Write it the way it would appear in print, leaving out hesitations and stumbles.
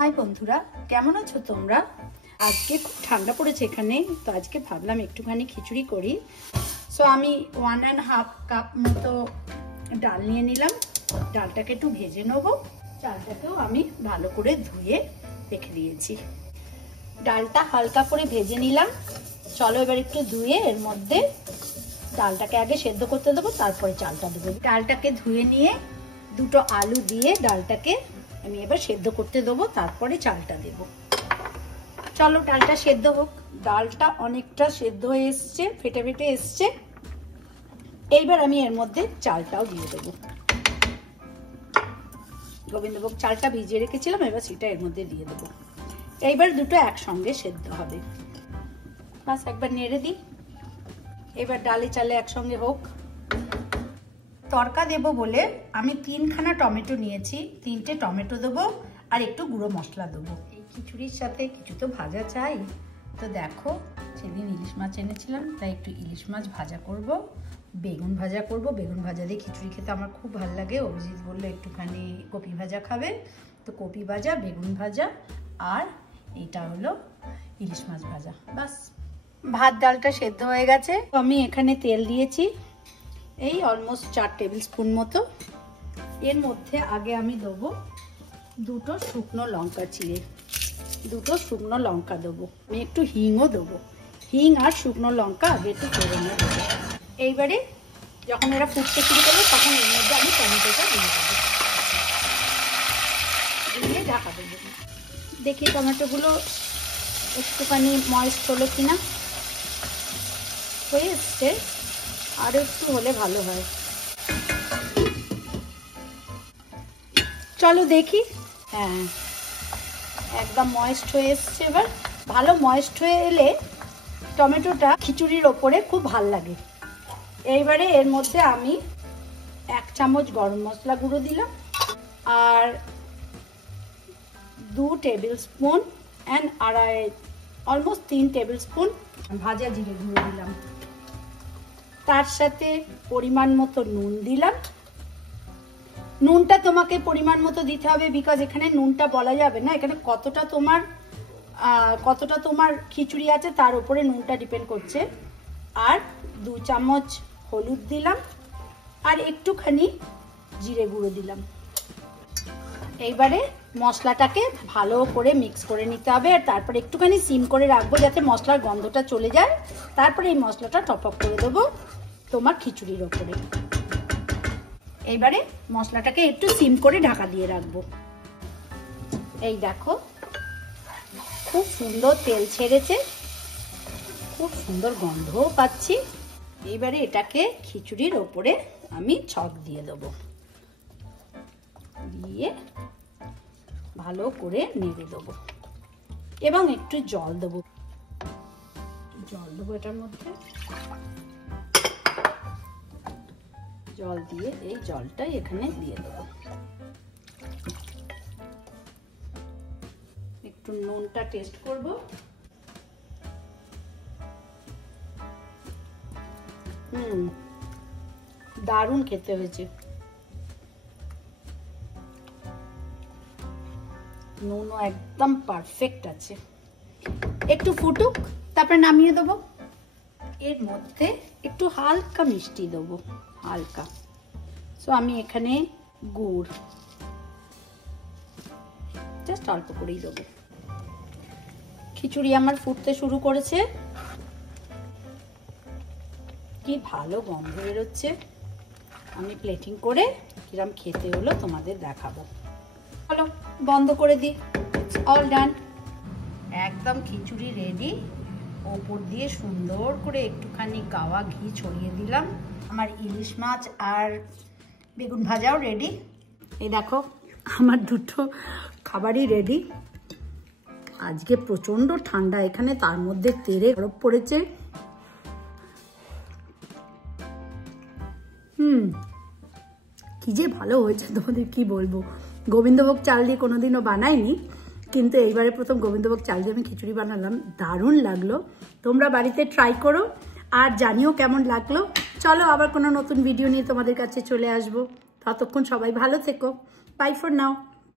High বন্ধুরা, কেমন আছো তোমরা? আজকে খুব ঠান্ডা পড়েছে এখানে, তো আজকে ভাবলাম একটুখানি খিচুড়ি করি। সো আমি 1.5 কাপ মতো ডাল নিয়ে নিলাম। ডালটাকে একটু ভেজে নেব। চালটাকেও আমি ভালো করে ধুয়ে রেখে দিয়েছি। ডালটা হালকা করে ভেজে নিলাম। চলো এবার একটু ধুয়ে এর মধ্যে ডালটাকে আগে সেদ্ধ করতে দেবো, তারপরে চালটা দেবো। ডালটাকে ধুয়ে নিয়ে দুটো আলু দিয়ে ডালটাকে আমি এবার সেদ্ধ করতে দেবো, তারপরে চালটা দেব। চলো ডালটা সেদ্ধ হোক। ডালটা অনেকটা সেদ্ধ হয়ে এসছে, ফেটে ফেটে এসছে। এইবার আমি এর মধ্যে চালটাও দিয়ে দেবো। গোবিন্দভোগ চালটা ভিজিয়ে রেখেছিলাম, এবার সেটা এর মধ্যে দিয়ে দেবো। এইবার দুটো একসঙ্গে সেদ্ধ হবে। বাস একবার নেড়ে দিই। এবার ডালে চালে একসঙ্গে হোক। তড়কা দেব বলে আমি 3খানা টমেটো নিয়েছি। 3টে টমেটো দেবো আর একটু গুঁড়ো মশলা দেবো। এই খিচুড়ির সাথে কিছু তো ভাজা চাই। তো দেখো, সেদিন ইলিশ মাছ এনেছিলাম, তাই একটু ইলিশ মাছ ভাজা করব, বেগুন ভাজা করব। বেগুন ভাজা দিয়ে খিচুড়ি খেতে আমার খুব ভালো লাগে। অভিজিৎ বললো একটুখানি কপি ভাজা খাবে, তো কপি ভাজা, বেগুন ভাজা আর এটা হলো ইলিশ মাছ ভাজা। বাস, ভাত ডালটা সেদ্ধ হয়ে গেছে। আমি এখানে তেল দিয়েছি এই অলমোস্ট 4 টেবিল স্পুন মতো। এর মধ্যে আগে আমি দেবো দুটো শুকনো লঙ্কা চিড়ে, দুটো শুকনো লঙ্কা দেবো। আমি একটু হিংও দেবো। হিং আর শুকনো লঙ্কা আগে একটু করে নিয়ে দেবো। এইবারে যখন এরা ফুটতে শুরু করবে তখন এর মধ্যে আমি টমেটোটা দিয়ে দেবো, দিয়ে ঢাকা দেবো। দেখি টমেটোগুলো একটুখানি ময়েস্ট হলো কিনা। হয়ে এসছে, আর একটু হলে ভালো হয়। চলো দেখি। হ্যাঁ, একদম ময়েস্ট হয়ে এসছে। এবার ভালো ময়েস্ট হয়ে এলে টমেটোটা খিচুড়ির ওপরে খুব ভাল লাগে। এইবারে এর মধ্যে আমি 1 চামচ গরম মশলা গুঁড়ো দিলাম আর 2 table spoon almost 3 table spoon ভাজা জিরে গুঁড়ো দিলাম। তার সাথে পরিমাণ মতো নুন দিলাম। নুনটা তোমাকে পরিমাণ মতো দিতে হবে, বিকজ এখানে নুনটা বলা যাবে না। এখানে কতটা তোমার খিচুড়ি আছে তার উপরে নুনটা ডিপেন্ড করছে। আর 2 চামচ হলুদ দিলাম আর একটুখানি জিরে গুঁড়ো দিলাম। এইবারে মশলাটাকে ভালো করে মিক্স করে নিতে হবে, আর তারপরে একটুখানি সিম করে রাখবো যাতে মশলার গন্ধটা চলে যায়। তারপরে এই মশলাটা টপ আপ করে দেবো তোমার খিচুড়ির ওপরে। এইবারে মশলাটাকে একটু সিম করে ঢাকা দিয়ে রাখবো। এই দেখো, খুব সুন্দর তেল ছেড়েছে, খুব সুন্দর গন্ধও পাচ্ছি। এইবারে এটাকে খিচুড়ির ওপরে আমি ছক দিয়ে দেবো, দিয়ে ভালো করে নেড়ে দেবো এবং একটু জল দেবো। এটার মধ্যে জল দিয়ে এই জলটাই এখানে দিয়ে দেবো। একটু নুনটা টেস্ট করব। দারুণ খেতে হয়েছে। নুনও একদম পারফেক্ট আছে। একটু ফুটুক, তারপরে নামিয়ে দেবো। এর মধ্যে একটু হালকা মিষ্টি দেবো, হালকা। সো আমি এখানে গুড় জাস্ট অল্প করেই দেবো। খিচুড়ি আমার ফুটতে শুরু করেছে। কি ভালো গন্ধ বেরোচ্ছে। আমি প্লেটিং করে কিরম খেতে হলো তোমাদের দেখাবো। চলো বন্ধ করে দিই। All done. একদম খিচুড়ি রেডি। ওপর দিয়ে সুন্দর করে একটুখানি গাওয়া ঘি ছড়িয়ে দিলাম। আমার ইলিশ মাছ আর বেগুন ভাজাও রেডি। এই দেখো, আমার দুটো খাবারই রেডি। আজকে প্রচন্ড ঠান্ডা এখানে, তার মধ্যে তেরে বরফ পড়েছে। কি যে ভালো হয়েছে তোমাদের কি বলবো। গোবিন্দভোগ চাল দিয়ে কোনোদিনও বানাইনি, কিন্তু এইবারে প্রথম গোবিন্দভোগ চাল দিয়ে আমি খিচুড়ি বানালাম। দারুণ লাগলো। তোমরা বাড়িতে ট্রাই করো আর জানিও কেমন লাগলো। চলো আবার কোনো নতুন ভিডিও নিয়ে তোমাদের কাছে চলে আসবো। ততক্ষণ সবাই ভালো থেকো। Bye for now.